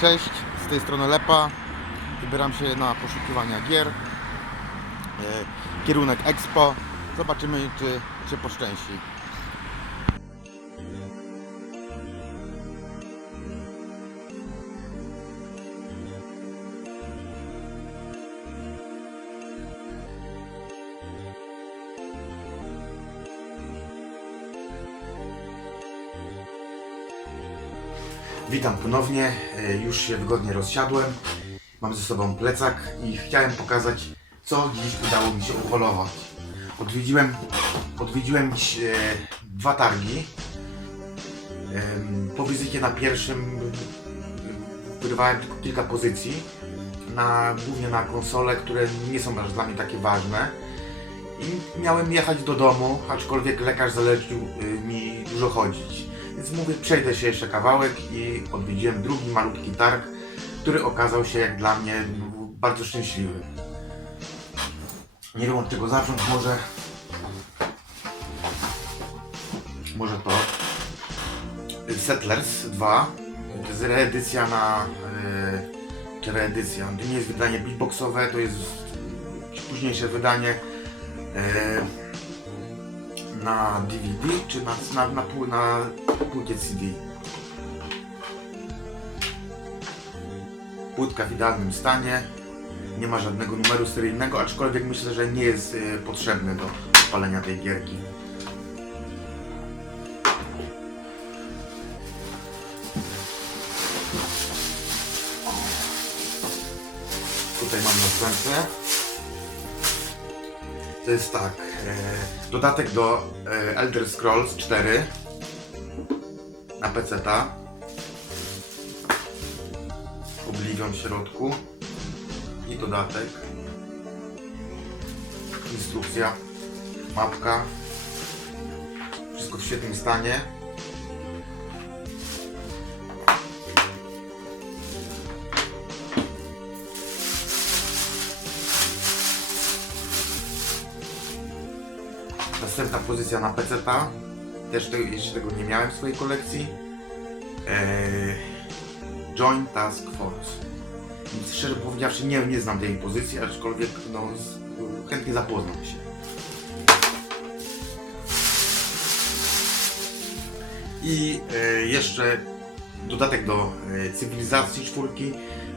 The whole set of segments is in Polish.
Cześć, z tej strony Lepa. Wybieram się na poszukiwania gier. E, Kierunek Expo. Zobaczymy, czy, czy poszczęści. Witam ponownie, E, już się wygodnie rozsiadłem. Mam ze sobą plecak i chciałem pokazać, co dziś udało mi się upolować. Odwiedziłem, odwiedziłem dziś e, dwa targi. Em, Po wizycie na pierwszym e, wyrwałem tylko kilka pozycji, na, głównie na konsole, które nie są aż dla mnie takie ważne. I miałem jechać do domu, aczkolwiek lekarz zalecił y, mi dużo chodzić. Więc mówię, przejdę się jeszcze kawałek i odwiedziłem drugi malutki targ, który okazał się jak dla mnie bardzo szczęśliwy. Nie wiem od czego zacząć, może... Może to... Settlers 2. To jest reedycja na... Yy, czy reedycja? To nie jest wydanie beatboxowe, to jest późniejsze wydanie e, na DVD czy na, na, na, pł- na płycie CD. Płytka w idealnym stanie, nie ma żadnego numeru seryjnego, aczkolwiek myślę, że nie jest e, potrzebny do odpalenia tej gierki. Tutaj mam następne. To jest tak, dodatek do e, Elder Scrolls 4 na PC-ta. Oblivion w środku i dodatek. Instrukcja, mapka. Wszystko w świetnym stanie. Następna pozycja na PC-ta. Też tego, jeszcze tego nie miałem w swojej kolekcji. Eee, Joint Task Force. Więc szczerze powiedziawszy nie, nie znam tej pozycji, aczkolwiek no, z, chętnie zapoznam się. I e, jeszcze dodatek do e, cywilizacji czwórki.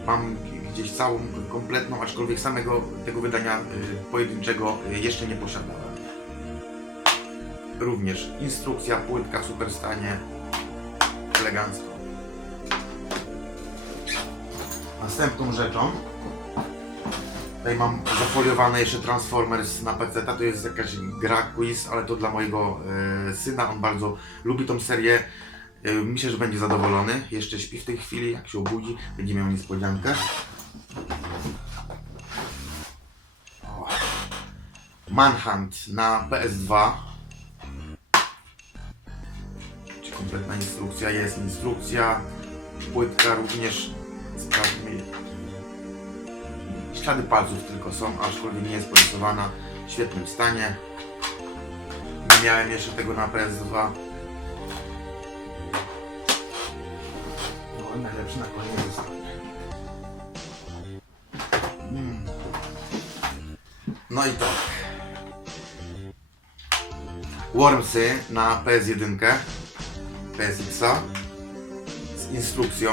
Mam gdzieś całą kompletną, aczkolwiek samego tego wydania e, pojedynczego e, jeszcze nie posiadałem. Również instrukcja, płytka w super stanie, elegancko. Następną rzeczą, tutaj mam zafoliowane jeszcze Transformers na PC, to jest jakaś gra quiz, ale to dla mojego e, syna, on bardzo lubi tą serię. E, myślę, że będzie zadowolony. Jeszcze śpi w tej chwili, jak się obudzi, będzie miał niespodziankę. Manhunt na PS2. Kompletna instrukcja? Jest instrukcja. Płytka również sprawdźmy. Ślady palców tylko są, aczkolwiek nie jest porysowana w świetnym stanie. Nie miałem jeszcze tego na PS2. No, najlepszy na koniec został. Mm. No i tak. Wormsy na PS1, PSX-a z instrukcją.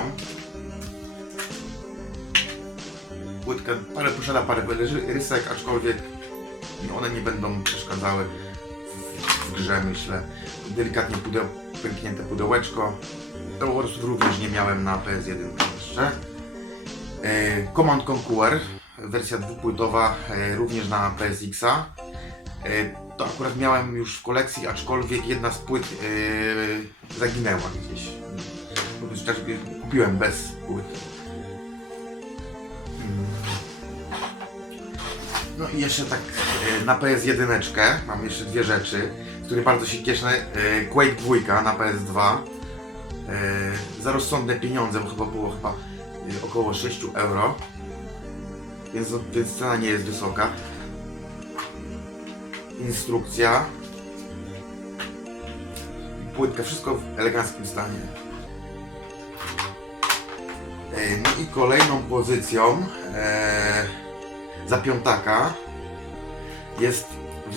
Płytka parę, posiada parę ry- rysek, aczkolwiek one nie będą przeszkadzały w, grze, myślę. Delikatnie pudeł, pęknięte pudełeczko. To Warsów również nie miałem na PS1 jeszcze. E, Command Conquer, wersja dwupłytowa, e, również na PSX-a. To akurat miałem już w kolekcji, aczkolwiek jedna z płyt e, zaginęła gdzieś. Prostu tak, Kupiłem bez płyt. Mm. No i jeszcze tak e, na PS1 mam jeszcze dwie rzeczy, z których bardzo się cieszę. E, Quake 2 na PS2 e, za rozsądne pieniądze, bo chyba było chyba około 6 euro. Więc, więc cena nie jest wysoka. Instrukcja. Płytka, wszystko w eleganckim stanie. No i kolejną pozycją e, za piątaka jest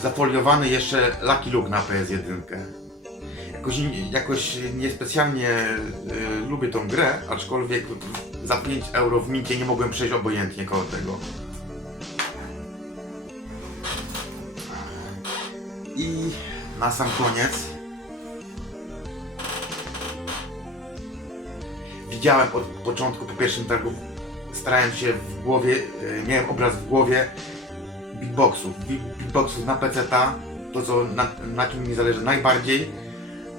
zafoliowany jeszcze Lucky Luke na PS1. Jakoś, jakoś niespecjalnie e, lubię tą grę, aczkolwiek za 5 euro w mincie nie mogłem przejść obojętnie koło tego. I na sam koniec widziałem od początku, po pierwszym targu, starałem się w głowie, e, miałem obraz w głowie beatboxów, beatboxów na PC-ta, to co na, na czym mi zależy najbardziej.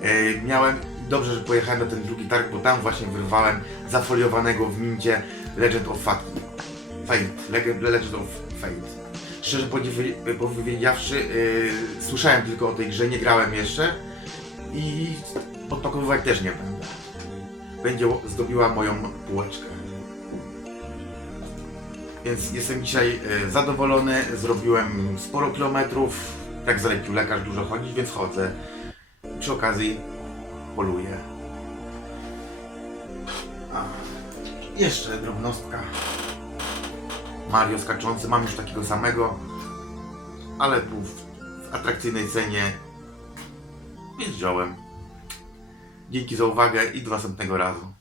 E, miałem, dobrze, że pojechałem na ten drugi targ, bo tam właśnie wyrwałem zafoliowanego w mincie Legend of Fate. Fate, Legend of Fate. Szczerze powiedzi- powiedziawszy, e, słyszałem tylko o tej grze, nie grałem jeszcze i odpakowywać też nie będę będzie zdobiła moją półeczkę. Więc jestem dzisiaj e, zadowolony, zrobiłem sporo kilometrów, jak zalecił lekarz dużo chodzić, więc chodzę. Przy okazji poluję. A, jeszcze drobnostka. Mario skaczący, mam już takiego samego, ale był w, w atrakcyjnej cenie, więc wziąłem. Dzięki za uwagę i do następnego razu.